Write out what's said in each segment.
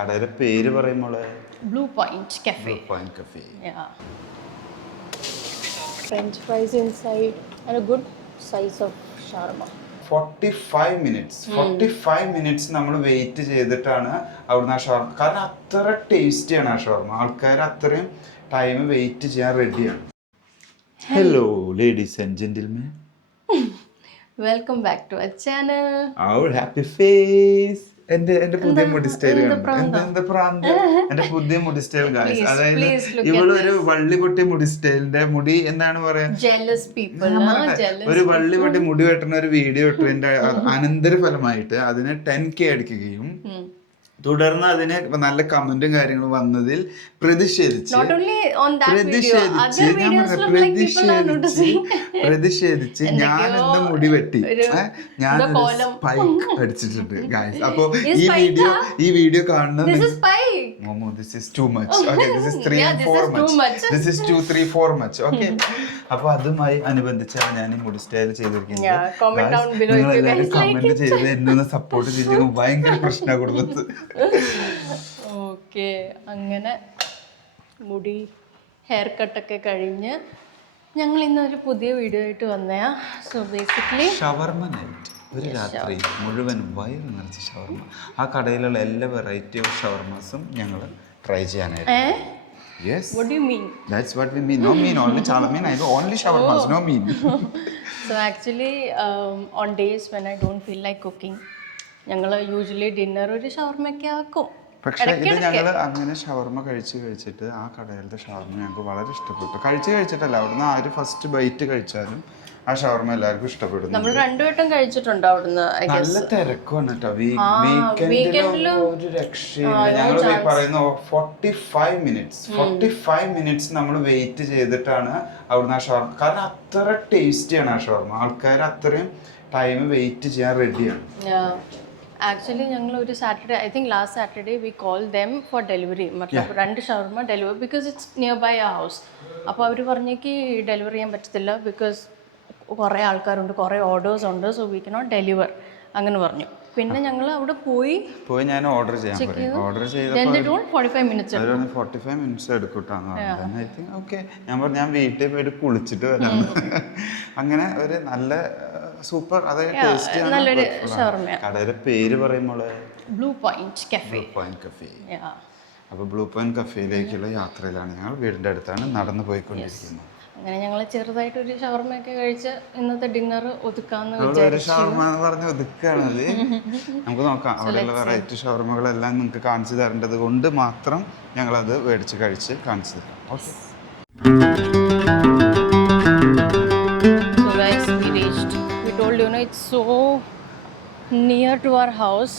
കടയുടെ പേര് പറയുമ്പോള് Blue Point Cafe. Blue Point Cafe. Yeah. French fries inside and a good size of shawarma. 45 minutes നമ്മൾ wait ചെയ്തിട്ടാണ് അവിടുന്ന് ആ ഷവർമ, കാരണം അത്ര ടേസ്റ്റിയാണ് ആ ഷവർമ. ആൾക്കാർ അത്രയും ടൈം വെയിറ്റ് ചെയ്യാൻ റെഡിയാണ്. Hello ladies and gentlemen, welcome back to our channel. our happy face. എന്റെ പുതിയ മുടി സ്റ്റൈൽ എന്താ പ്രാന്ത്, എന്റെ പുതിയ മുടി സ്റ്റൈൽ ഗായ്സ്. അതായത് ഇവളൊരു വള്ളി പൊട്ടിയ മുടി സ്റ്റൈലിന്റെ മുടി എന്താണ് പറയാ, ഒരു വള്ളി പൊട്ടി മുടി വെട്ടുന്ന ഒരു വീഡിയോ ഇട്ടതിന്റെ അനന്തര ഫലമായിട്ട് അതിന് 10K അടിക്കുകയും തുടർന്ന് അതിന് നല്ല കമന്റും കാര്യങ്ങളും വന്നതിൽ പ്രതിഷേധിച്ച് ഞാൻ എന്റെ മുടി വെട്ടി ഞാൻ സ്പൈക്ക് അടിച്ചിട്ടുണ്ട് ഗായ്സ്. അപ്പൊ ഈ വീഡിയോ കാണുന്നത് this is too much. Okay, this is 3 and 4 much. This is 2, 3, 4 much. Okay. അപ്പൊ അതുമായി അനുബന്ധിച്ചാണ് ഞാൻ ഈ മുടി സ്റ്റൈൽ ചെയ്തിരിക്കുന്നത്. നിങ്ങൾ എല്ലാവരും കമന്റ് ചെയ്ത് എന്നെ സപ്പോർട്ട് ചെയ്ത് ഭയങ്കര പ്രശ്ന കുടുംബത്ത്. ഓക്കെ, അങ്ങനെ മുടി ഹെയർ കട്ടൊക്കെ കഴിഞ്ഞ് ഞങ്ങൾ ഇന്നൊരു പുതിയ വീഡിയോ ആയിട്ട് വന്നയാ. സോ ബേസിക്കലി ഷവർമ നൈറ്റ്, ഒരു രാത്രി മുഴുവൻ വയറ് നിറച്ച ഷവർമ. ആ കടയിലുള്ള എല്ലാ വെറൈറ്റി ഓഫ് ഷവർമാസും ഞങ്ങൾ ട്രൈ ചെയ്യാനായിട്ട്. Yes. What do you mean? That's what we mean. No mean only chalamin. I go only shawarmas. No mean. So actually, on days when I don't feel like cooking, ഞങ്ങൾ usually dinner ഒരു ഷവർമയൊക്കെ ആക്കും. പക്ഷേ ഇത് ഞങ്ങൾ അങ്ങനെ ഷവർമ കഴിച്ചിട്ട് ആ കടയിലത്തെ ഷവർമ ഞങ്ങൾക്ക് വളരെ ഇഷ്ടപ്പെട്ടു. കഴിച്ചിട്ടല്ല, അവിടുന്ന് ആര് ഫസ്റ്റ് ബൈറ്റ് കഴിച്ചാലും ആ ഷവർമ എല്ലാവർക്കും ഇഷ്ടപ്പെടുന്നു. നമ്മൾ 2 വട്ടം കഴിച്ചിട്ടുണ്ട് അവിടുന്ന്. നല്ല തിരക്കാണ് കേട്ടോ വീക്കെൻഡില്, ഒരു രക്ഷയില്ല. ഞങ്ങൾ പറയുന്നു 45 മിനിറ്റ്സ് നമ്മൾ വെയിറ്റ് ചെയ്തിട്ടാണ് അവിടുന്ന് ആ ഷവർമ, കാരണം അത്ര ടേസ്റ്റിയാണ് ആ ഷവർമ. ആൾക്കാർ അത്രയും ടൈം വെയിറ്റ് ചെയ്യാൻ റെഡിയാണ്. ആക്ച്വലി ഞങ്ങൾ ഒരു Saturday, I think last Saturday we call them for delivery. മറ്റൊരു 2 shawarma delivery because it's nearby ആ ഹൗസ്. അപ്പോൾ അവർ പറഞ്ഞേക്ക് ഡെലിവറി ചെയ്യാൻ പറ്റത്തില്ല ബിക്കോസ് കുറേ ആൾക്കാരുണ്ട്, കുറേ ഓർഡേഴ്സ് ഉണ്ട്, സോ വി കനോട്ട് ഡെലിവർ അങ്ങനെ പറഞ്ഞു. പിന്നെ ഞങ്ങൾ അവിടെ പോയി ഞാൻ ഓർഡർ ചെയ്തു. 45 മിനിറ്റ്സ് എടുക്കൂട്ടാന്ന് പറഞ്ഞു. ഐ തിങ്ക് ഓക്കെ, ഞാൻ പറഞ്ഞു ഞാൻ വീട്ടിൽ പോയിട്ട് കുളിച്ചിട്ട് വരാം. അങ്ങനെ ഒരു നല്ല സൂപ്പർ, അതായത് ടേസ്റ്റിയാണ്. നല്ലൊരു ഷവർമ. കടയുടെ പേര് പറയുമ്പോൾ ബ്ലൂ പോയിന്റ് കഫേ. അപ്പോൾ ബ്ലൂ പോയിന്റ് കഫേയിലേക്കുള്ള യാത്രയിലാണ് ഞങ്ങൾ. വീടിൻ്റെ അടുത്താണ്, നടന്നു പോയിക്കൊണ്ടിരിക്കുന്നത്. അങ്ങനെ ഞങ്ങൾ ചെറുതായിട്ടൊരു ഷവർമയൊക്കെ കഴിച്ച് ഇന്നത്തെ ഡിന്നർ ഒതുക്കാന്ന് ഒതുക്കാണത്. നമുക്ക് നോക്കാം, അവിടെയുള്ള വെറൈറ്റി ഷവർമകളെല്ലാം നിങ്ങൾക്ക് കാണിച്ചു തരേണ്ടത് കൊണ്ട് മാത്രം ഞങ്ങളത് മേടിച്ച് കഴിച്ച് കാണിച്ചു തരാം. Okay. It's so near to our house.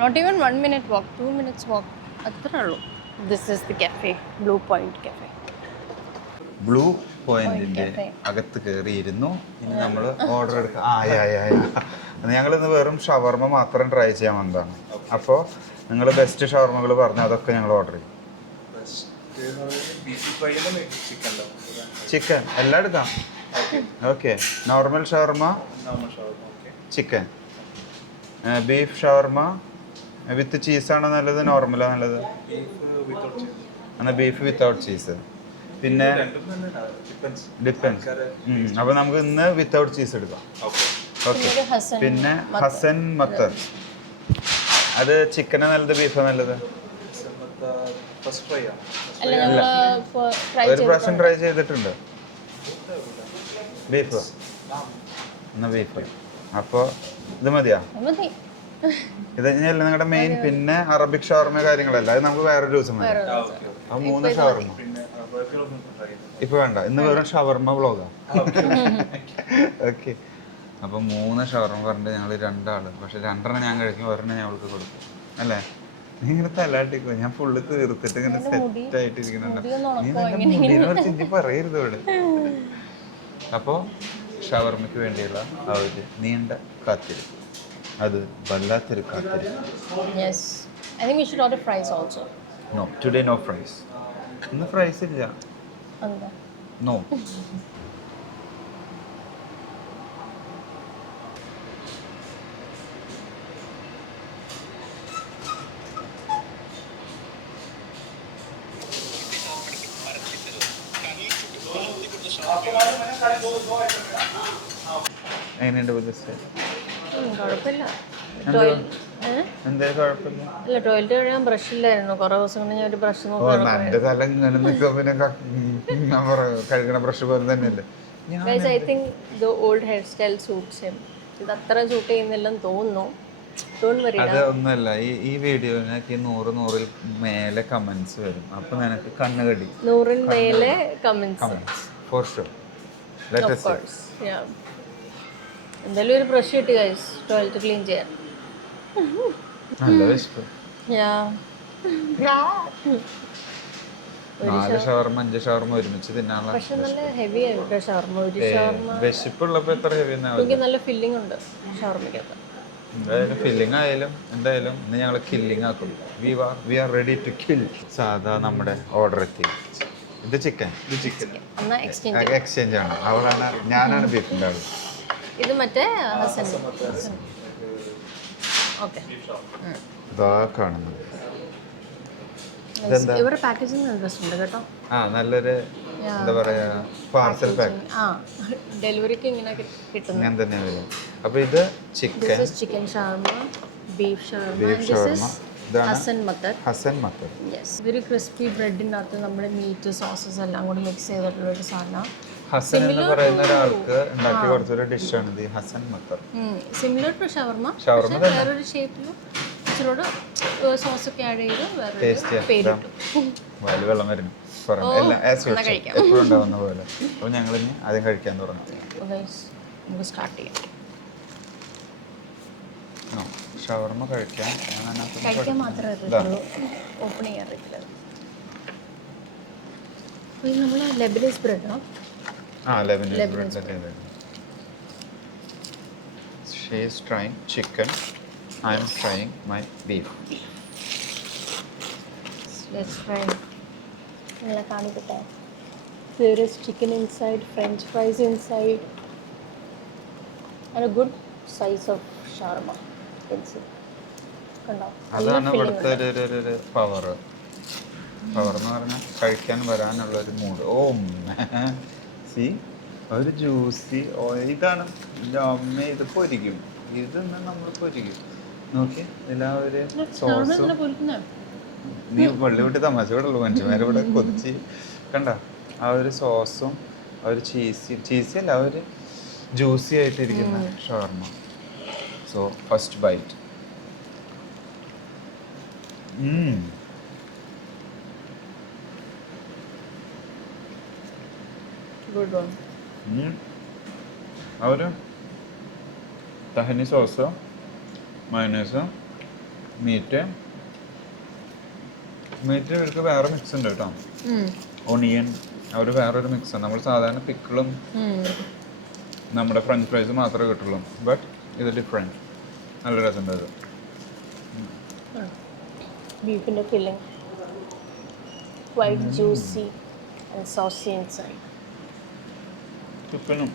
Not even 1 minute walk, 2 minutes walk. Atrallu. This is the cafe, Blue Point Cafe. Blue പോയിന്റിന്റെ അകത്ത് കയറിയിരുന്നു. ഇനി നമ്മൾ ഓർഡർ എടുക്കാം. ഞങ്ങളിന്ന് വെറും ഷവർമ മാത്രം ട്രൈ ചെയ്യാൻ വന്നതാണ്. അപ്പോൾ നിങ്ങൾ ബെസ്റ്റ് ഷവർമകൾ പറഞ്ഞു, അതൊക്കെ ഞങ്ങൾ ഓർഡർ ചെയ്യും. ചിക്കൻ എല്ലാം എടുക്കാം. ഓക്കെ, നോർമൽ ഷവർമ, ചിക്കൻ, ബീഫ് ഷവർമ വിത്ത് ചീസാണോ നല്ലത്, നോർമലാണോ നല്ലത്? എന്നാൽ ബീഫ് വിത്തൗട്ട് ചീസ്. പിന്നെ ഡിപ്പെൻസ്. അപ്പോൾ നമുക്ക് ഇന്ന് വിത്തൗട്ട് ചീസ് എടുക്കാം. ഓക്കെ. പിന്നെ ഹസൻ മത്തർ, അത് ചിക്കനാ നല്ലത്, ബീഫാ നല്ലത്? ഒരു പ്രാവശ്യം ട്രൈ ചെയ്തിട്ടുണ്ട് ബീഫ്. എന്നാ ബീഫ്. അപ്പോൾ ഇത് മതിയാ? ഇത് തന്നെയല്ല നിങ്ങളുടെ മെയിൻ. പിന്നെ അറബിക് ഷവർമ കാര്യങ്ങളല്ല, അത് നമുക്ക് വേറൊരു ദിവസം മതി. ആ 3 ഷവർമ ഇപ്പൊ വേണ്ട, ഇന്ന് വെറും ഷവർമ വ്ളോഗാ. ഓക്കെ. അപ്പൊ 3 ഷവർമ പറഞ്ഞിട്ട് ഞങ്ങൾ 2 ആള്. പക്ഷെ 2 ഞാൻ കഴിക്കും, ഒരെണ്ണം ഞാൻ അവൾക്ക് കൊടുക്കും. അല്ലേ? നീ ഇങ്ങനെ തലാട്ടിക്കോ, ഞാൻ ഫുള്ള് തീർത്തിട്ട് ഇങ്ങനെ സെറ്റ് ആയിട്ടിരിക്കുന്നുണ്ട്. നീ നല്ല മുടിനെ കുറിച്ച് എനിക്ക് പറയരുത് ഇവിടെ. അപ്പോൾ ഷവർമയ്ക്ക് വേണ്ടിയുള്ള ആ ഒരു നീണ്ട കാത്തിരിപ്പ്, അത് വല്ലാത്തൊരു കാത്തിരിപ്പ്. No, today no fries. ഇന്ന് ഫ്രൈസ് ഇല്ല. No. എങ്ങനെയുണ്ട് ബുദ്ധിസ്റ്റ്? കുഴപ്പമില്ല. എന്തായാലും കുഴപ്പമില്ല. അല്ല, ടോയ്ലറ്റ് കഴുകാൻ ബ്രഷ് ഇല്ലായിരുന്നു. കുറേ ദിവസം കൊണ്ട് ഞാൻ ഒരു ബ്രഷ് ഓ, എന്റെ തല ഇങ്ങനെ നിൽക്കുക പിന്നെ കഴുകണ ബ്രഷ് പോലെ തന്നെയല്ലേ. Guys, I think the old hair style suits him. ഇത് അത്ര സൂട്ട് ചെയ്യുന്നില്ലെന്ന് തോന്നുന്നു. അത് ഒന്നുമല്ല, ഈ വീഡിയോനൊക്കെ 100 മേലെ കമന്റ്സ് വരും. അപ്പൊ നിനക്ക് കണ്ണ് കടി 100 മേലെ comments for sure. Of course. എന്തായാലും ഒരു ബ്രഷ് കിട്ടി ഗൈസ് ടോയ്ലറ്റ് ക്ലീൻ ചെയ്യാൻ. നല്ല വിശപ്പ്. 4 ഷവർമ 5 ഷവർമ ഒരുമിച്ച് തിന്നാനുള്ള. പക്ഷെ നല്ല ഹെവി ആയിട്ട് ഷവർമ. ഒരു ഷവർമ വിശപ്പുള്ളപ്പോ എത്ര ഹെവി എനിക്ക് നല്ല ഫില്ലിംഗ് ഉണ്ട് ഷവർമയ്ക്കകത്ത്. എന്തായാലും ഫില്ലിംഗ് ആയാലും എന്തായാലും ഇന്ന് ഞങ്ങൾ കില്ലിംഗ് ആക്കും. We are ready to kill. സാധാ നമ്മുടെ ഓർഡർ എത്തി. ഇത് ചിക്കൻ. എന്നാ എക്സ്ചേഞ്ച് ആണ്. അവളാണ്, ഞാനാണ് ബീഫിൻ്റെ ആള്. ഇത് മറ്റേ ഹസൻ. ഓക്കെ, ഇതാ കാണുന്നത്. ഇവരുടെ പാക്കേജിങ് നല്ല രസമുണ്ട് കേട്ടോ. നല്ലൊരു എന്താ പറയാ, പാർസൽ പാക്ക്. ഡെലിവറിക്ക് ഇങ്ങനെ കിട്ടുന്നു. ഞാൻ തന്നെ വരും. അപ്പൊ ഇത് ചിക്കൻ ഷവർമ, ബീഫ് ഷവർമ. ഹസൻ മത്തർ. യെസ്. ഇതൊരു ക്രിസ്പി ബ്രെഡിനകത്ത് നമ്മുടെ മീറ്റ് സോസസ് എല്ലാം കൂടി മിക്സ് ചെയ്തിട്ടുള്ള ഒരു സാധനം. ഹസൻ എന്ന് പറയുന്ന ഒരാൾക്ക് ഉണ്ടാക്കിയ കുറച്ചൊരു ഡിഷാണ് ഇത് ഹസൻ മത്തർ. സിമിലർ ടു ഷവർമ, വേറൊരു ഷേപ്പിൽ ഇച്ചിരി സോസൊക്കെ ആഡ് ചെയ്ത് വേറൊരു പേരിട്ടു. വെള്ളം വരുന്നു എപ്പോഴും ഉണ്ടാവുന്ന പോലെ. അപ്പോൾ ഞങ്ങൾ ഇനി ആദ്യം കഴിക്കാൻ തുടങ്ങി. നമുക്ക് സ്റ്റാർട്ട് ചെയ്യാം. ഷവർമ കഴിക്കാൻ മാത്രമേ അറിയുള്ളൂ, ഓപ്പൺ ചെയ്യാൻ അറിയില്ല. ഇത് നമ്മൾ ലെബനീസ് ബ്രെഡാണ്. Lebanese bread. She is trying chicken. I am trying my beef. Let's try. Nalla kaanikkutta. There is chicken inside, French fries inside, and a good size of shawarma. അതാണ് ഇവിടുത്തെ ഒരു പവർ എന്ന് പറഞ്ഞാൽ കഴിക്കാൻ വരാനുള്ള ഒരു മൂഡ്. സി ഒരു juicy ഇതാണ്. അമ്മ ഇത് പൊരിക്കും, ഇത് നമ്മൾ പൊരിക്കും. നോക്കി എല്ലാ ഒരു സോസും. നീ പള്ളി വിട്ട് തമാശ വിടുള്ളൂ. മനുഷ്യന്മാരെ ഇവിടെ കൊതിച്ച് കണ്ട ആ ഒരു സോസും ആ ഒരു ചീസി അല്ല, ഒരു ജ്യൂസി ആയിട്ടിരിക്കുന്ന shawarma. So first bite. Good one. ആ ഒരു തഹനി സോസ്, മയോണൈസ്, മീറ്റ് ഇവർക്ക് വേറെ മിക്സ് ഉണ്ട് കേട്ടോ. ഒണിയൻ അവർ വേറൊരു മിക്സ്. നമ്മൾ സാധാരണ പിക്കിളും നമ്മുടെ ഫ്രഞ്ച് ഫ്രൈസ് മാത്രമേ കിട്ടുള്ളൂ. ബട്ട് ഇത് ഡിഫറെൻറ്റ്. നല്ല രസമുണ്ട് അത്. ബീഫിൻ്റെ filling quite juicy and saucy inside. ചിക്കനും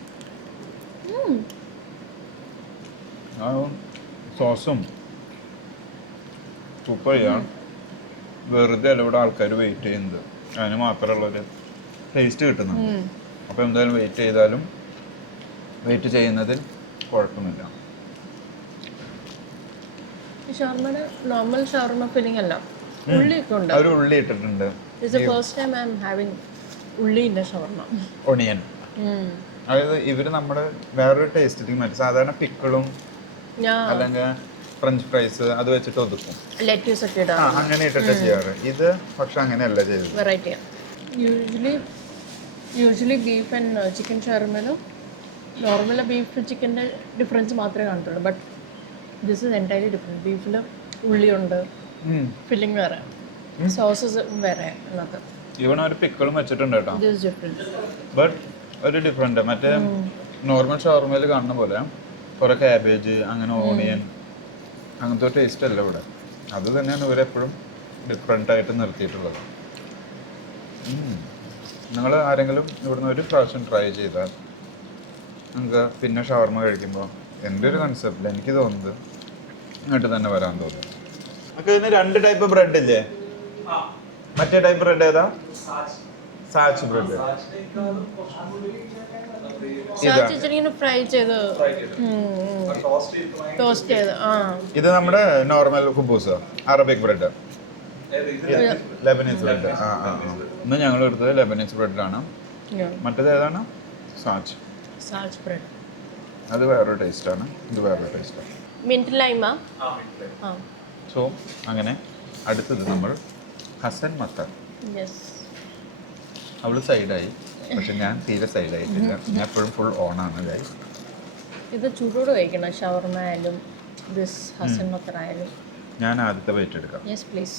ആ സോസും സൂപ്പർ ചെയ്യാം. വെറുതെ അല്ല ഇവിടെ ആൾക്കാർ വെയിറ്റ് ചെയ്യുന്നത്, അതിന് മാത്രമുള്ളൊരു ടേസ്റ്റ് കിട്ടുന്നുണ്ട്. അപ്പോൾ എന്തായാലും വെയിറ്റ് ചെയ്യുന്നതിൽ കുഴപ്പമില്ല. ഷവർമയുടെ നോർമൽ ഷവർമ ഫില്ലിംഗ് അല്ല, ഉള്ളിയൊക്കെ ഉണ്ട്. അവർ ഉള്ളി ഇട്ടിട്ടുണ്ട്. It's the first time I'm having ഉള്ളി in the shawarma. ഒണിയൻ. അതായത് ഇവര് നമ്മുടെ വേറൊരു ടേസ്റ്റ് മറ്റേ സാധാരണ പിക്കിളും അല്ലെങ്കിൽ ഫ്രഞ്ച് ഫ്രൈസ് അത് വെച്ചിട്ട് ഒതുക്കും, ലെറ്റ്യൂസ് ഒക്കെ ഇടാം, അങ്ങനെ ഇട്ടിട്ട് ചെയ്യാറ്. ഇത് പക്ഷെ അങ്ങനെയല്ല ചെയ്തത്. Variety. Usually beef and chicken ഷവർമയിലും നോർമൽ ബീഫ് ചിക്കൻ്റെ ഡിഫറൻസ് മാത്രമേ കാണത്തുള്ളൂ. But this is entirely different. ബീഫിൽ ഉള്ളിയുണ്ട്, ഫില്ലിംഗ് വേറെ, സോസസ് വേറെ. ഈവൺ ഒരു പിക്കിളും വെച്ചിട്ടുണ്ട് കേട്ടോ. ബട്ട് ഒരു ഡിഫറെൻറ്റ്. മറ്റേ നോർമൽ ഷവർമയിൽ കാണുന്ന പോലെ കുറേ ക്യാബേജ് അങ്ങനെ ഓണിയൻ അങ്ങനത്തെ ടേസ്റ്റ് അല്ല ഇവിടെ. അത് തന്നെയാണ് ഇവരെപ്പോഴും ഡിഫറെൻ്റ് ആയിട്ട് നിർത്തിയിട്ടുള്ളത്. നിങ്ങൾ ആരെങ്കിലും ഇവിടുന്ന് ഒരു പ്രാവശ്യം ട്രൈ ചെയ്താൽ നിങ്ങൾക്ക് പിന്നെ ഷവർമ കഴിക്കുമ്പോൾ എൻ്റെ ഒരു കൺസെപ്റ്റിൽ എനിക്ക് തോന്നുന്നത് ഇങ്ങോട്ട് തന്നെ വരാൻ തോന്നുന്നു. നമുക്ക് ഇതിന് 2 ടൈപ്പ് ബ്രെഡ് ഇല്ലേ? മറ്റേ ടൈപ്പ് ബ്രെഡ് ഏതാ? സാച്ച് ബ്രെഡ് ഇങ്ങനെ ഫ്രൈ ചെയ്ത് ടോസ്റ്റ് ചെയ്ത് ഇത് നമ്മുടെ നോർമൽ കുബൂസ് അറബിക് ബ്രെഡ് ലെബനീസ് ബ്രെഡ് ഇന്ന് ഞങ്ങൾ എടുത്തത് ലെബനീസ് ബ്രെഡാണ്. മറ്റേത് ഏതാണ്? സാച്ച് ബ്രെഡ്. അത് വേറൊരു ടേസ്റ്റാണ്, ഇത് വേറൊരു ടേസ്റ്റാണ്. മിന്റ് ലൈമ. സോ അങ്ങനെ അടുത്തത് നമ്മൾ ഹസൻ മത്തർ. അവള് സൈഡായി, പക്ഷെ ഞാൻ തീരെ സൈഡായിട്ടില്ല. ഞാൻ എപ്പോഴും ഫുൾ ഓണാണ് ഗൈസ്. ഇത് ചൂടോട് കഴിക്കണം, ഷവർമ ആയാലും ഹസൻ മത്തർ ആയാലും. ഞാൻ ആദ്യത്തെ ബൈറ്റ് എടുക്കാം. Yes please.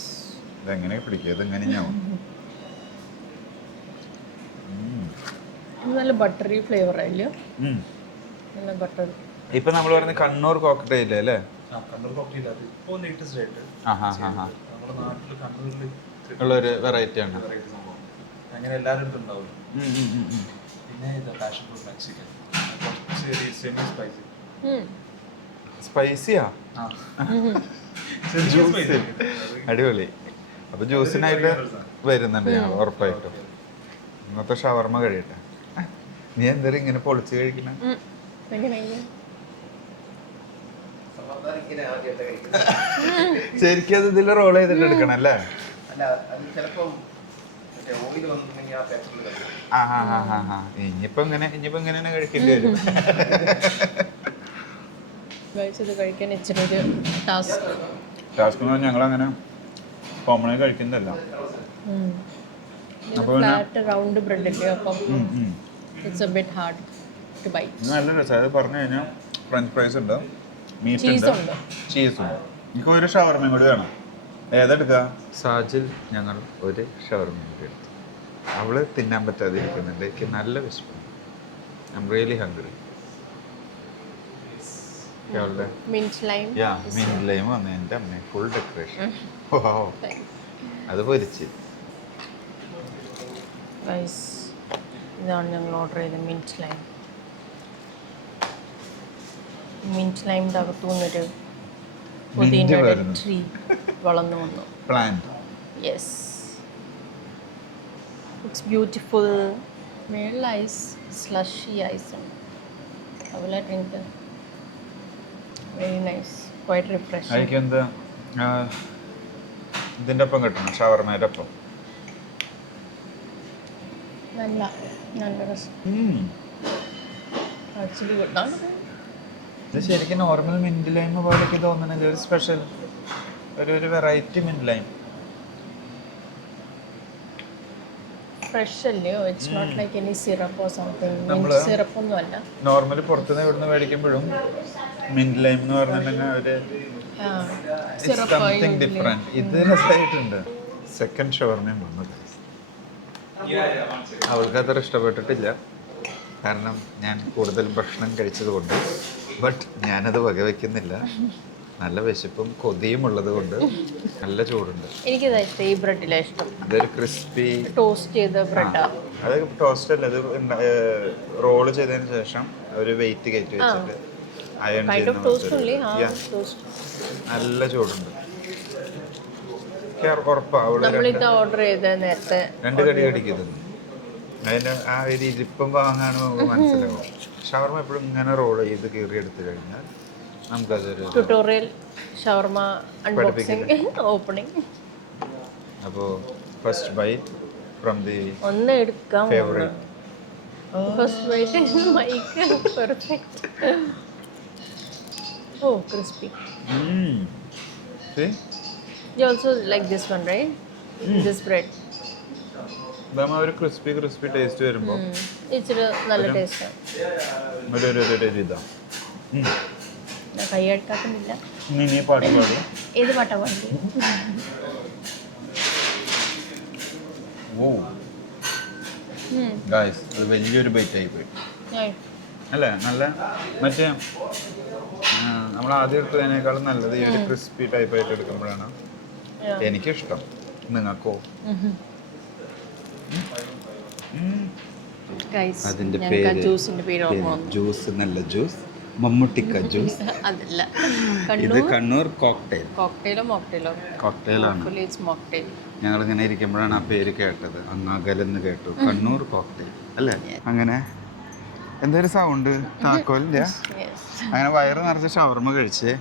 ഇതെങ്ങനെ പിടിക്കുക? ഇതെങ്ങനെ ഞാൻ നല്ല ബട്ടറി ഫ്ലേവർ ആയില്ലോ. നല്ല ബട്ടർ. ഇപ്പൊ നമ്മൾ പറഞ്ഞ കണ്ണൂർ കോക്ടെയിൽ അല്ലേ? ഉള്ളൊരു വെറൈറ്റി ആണ്. അങ്ങനെ എല്ലാവരും ഉണ്ടാവും. പിന്നെ passion fruit Mexican semi spicy. സ്പൈസിയാ? അടിപൊളി. അപ്പൊ ജ്യൂസിനായിട്ട് വരുന്നുണ്ട് ഞങ്ങൾ ഉറപ്പായിട്ടും. ഇന്നത്തെ ഷവർമ കഴിയട്ടെ. നീ എന്തായാലും ഇങ്ങനെ പൊളിച്ച് കഴിക്കണ? ശരിക്കും അത് ഇതിൽ റോൾ ചെയ്തിട്ട് എടുക്കണം അല്ലേ? ഇനിയിപ്പോ ഇങ്ങനെയാണ് കഴിക്കേണ്ടി വരും. ടാസ്ക് ഞങ്ങളങ്ങനെ കോമണായി കഴിക്കുന്നതല്ല. നല്ല രസം. അത് പറഞ്ഞു കഴിഞ്ഞാൽ ഫ്രഞ്ച് ഫ്രൈസ് ഉണ്ട്, മീറ്റ് ഉണ്ട്, ചീസും. എനിക്ക് ഒരു ഷവർമയും കൂടി വേണം. ഏതെടുക്കുക? സാജിൽ ഞങ്ങൾ ഒരു ഷവർമയും കൂടി എടുത്തു. അവള് തിന്നാൻ പറ്റാതെ ഇരിക്കുന്നുണ്ട്. എനിക്ക് നല്ല വിശപ്പ്. I am really hungry. Mint lime വന്നു. എൻ്റെ അമ്മ ഫുൾ ഡെക്കറേഷൻ. അത് പൊരിച്ച്. ഇതാണ് ഞങ്ങൾ ഓർഡർ ചെയ്ത മിന്റ് ലൈം. മിന്റ് ലൈമിൻ്റെ അകത്തുനിന്നൊരു പുതിനയുടെ ട്രീ വളർന്നു വന്നു. Yes, it's beautiful. മേളിൽ ഐസ്, സ്ലഷി ഐസ് ഉണ്ട്. അതുപോലെ drink very nice, quite refreshing. എനിക്ക് എന്താ ഇതിൻ്റെ ഒപ്പം കിട്ടണം, ഷവർമയുടെ ഒപ്പം. നല്ല രസം. ആക്ച്വലി കിട്ടാൻ ഇത് ശരിക്കും നോർമൽ മിന്റ് ലൈം പോലെയൊക്കെ തോന്നുന്നത്. ഒരു സ്പെഷ്യൽ ഒരു വെറൈറ്റി മിന്റ് ലൈം. ഫ്രഷ് അല്ലയോ? It's not like any syrup or something. Syrup ഒന്നും അല്ല. നോർമലി പുറത്തുനിന്ന് ഇവിടുന്ന് മേടിക്കുമ്പോഴും മിന്റ് ലൈം എന്ന് പറഞ്ഞിട്ടുണ്ടെങ്കിൽ ഒരു സംതിങ് ഡിഫറെന്റ്. ഇത് രസമായിട്ടുണ്ട്. സെക്കൻഡ് ഷവർമയും വന്നത് അവൾക്ക് അത്ര ഇഷ്ടപ്പെട്ടിട്ടില്ല, കാരണം ഞാൻ കൂടുതൽ ഭക്ഷണം കഴിച്ചത് കൊണ്ട്. ബട്ട് ഞാനത് വകവയ്ക്കുന്നില്ല. നല്ല വിശപ്പും കൊതിയും ഉള്ളത് കൊണ്ട് നല്ല ചൂടുണ്ട്. എനിക്കിതാ ഇഷ്ടം, ഈ ബ്രെഡിലെ ഇഷ്ടം. ഇതൊരു ക്രിസ്പി ടോസ്റ്റ് ചെയ്ത ബ്രെഡാ. അത് ടോസ്റ്റ് അല്ല, അത് റോള് ചെയ്തതിന് ശേഷം ഒരു വെയിറ്റ് കയറ്റി വെച്ചിട്ട് അയൺ ചെയ്യുന്ന നല്ല ചൂടുണ്ട്. രണ്ട് കടി കടിക്കുന്നത്. അതിൻ്റെ ആ ഒരു ഇരിപ്പം വാങ്ങാണ് നമുക്ക് മനസ്സിലാവും. ഷവർമ എപ്പോഴും ഇങ്ങനെ റോൾ ചെയ്ത് കീറി എടുത്തു കഴിഞ്ഞാൽ നമുക്കതൊരു ട്യൂട്ടോറിയൽ ഷവർമ അൺബോക്സിംഗ് ഓപ്പണിംഗ്. അപ്പോൾ ഫസ്റ്റ് ബൈറ്റ് ഫ്രം ദി ഒന്ന് എടുക്കാം. Favourite first bite mic perfect. Oh, crispy. See? You also like this one, right? This bread. ഇതാകുമ്പോൾ ഒരു ക്രിസ്പി ടേസ്റ്റ് വരുമ്പോൾ ഇച്ചിരി നല്ല ടേസ്റ്റാണ്. ഒരു ഇതാണ്. ഞാൻ കൈ എടുക്കാക്കുന്നില്ല. നീ പാട്ട് പാടും. ഏത് പാട്ടാ പാടി? ഓ ഗായ്സ്, അത് വലിയൊരു ബൈറ്റ് ആയി പോയി അല്ലേ? നല്ല മറ്റേ നമ്മൾ ആദ്യം എടുത്തതിനേക്കാളും നല്ലത് ഈ ഒരു ക്രിസ്പി ടൈപ്പ് ആയിട്ട് എടുക്കുമ്പോഴാണ് എനിക്കിഷ്ടം. നിങ്ങൾക്കോ? അതിൻ്റെ പേര് ജ്യൂസ്, നല്ല ജ്യൂസ്. മമ്മൂട്ടിക്ക ജ്യൂസ്. അതല്ല, ഇത് കണ്ണൂർ കോക്ടെയിൽ. കോക്ടെയിലോ മോക്ടെയിലോ? കോക്ടെയിലാണ്. മോക്ടെയിൽ. ഞങ്ങളിങ്ങനെ ഇരിക്കുമ്പോഴാണ് ആ പേര് കേട്ടത്, അങ്ങകലെന്ന് കേട്ടു. കണ്ണൂർ കോക്ടെയിൽ അല്ലേ? അങ്ങനെ എന്തൊരു സൗണ്ട്, താക്കോലില്ല. അങ്ങനെ വയറ് നിറച്ച് ഷവർമ കഴിച്ച്.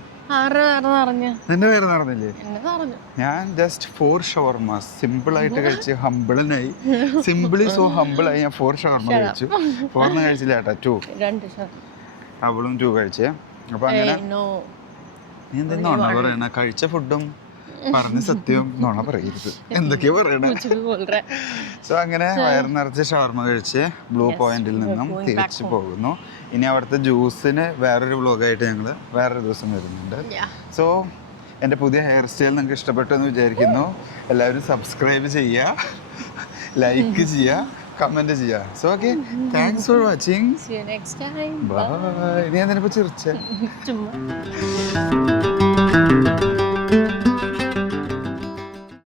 നിന്റെ പേര് നടന്നില്ലേ? ഞാൻ ജസ്റ്റ് 4 ഷവർമ സിമ്പിൾ ആയിട്ട് കഴിച്ച് ഹമ്പിളനായി. Simply so ഹമ്പിളായി. ഞാൻ 4 ഷവർമ കഴിച്ചു. 4 കഴിച്ചില്ല കേട്ടാ, 2. അവളും 2 കഴിച്ചേ. അപ്പൊ അങ്ങനെ നീ എന്തെന്നാണോ പറയണ? കഴിച്ച ഫുഡും പറഞ്ഞ സത്യവും നുണ പറയരുത്. എന്തൊക്കെയോ പറയണ. സോ അങ്ങനെ വയറ് നിറച്ച് ഷവർമ കഴിച്ച് ബ്ലൂ പോയിന്റിൽ നിന്നും തിരിച്ചു പോകുന്നു. ഇനി അവിടുത്തെ ജ്യൂസിന് വേറൊരു വ്ളോഗായിട്ട് ഞങ്ങൾ വേറൊരു ദിവസം വരുന്നുണ്ട്. സോ എൻ്റെ പുതിയ ഹെയർ സ്റ്റൈൽ നിങ്ങൾക്ക് ഇഷ്ടപ്പെട്ടു എന്ന് വിചാരിക്കുന്നു. എല്ലാവരും സബ്സ്ക്രൈബ് ചെയ്യുക, ലൈക്ക് ചെയ്യുക, കമൻറ്റ് ചെയ്യുക. So okay, thanks for watching. Bye. നീ എന്തിനിപ്പോൾ ചിരിച്ചേ?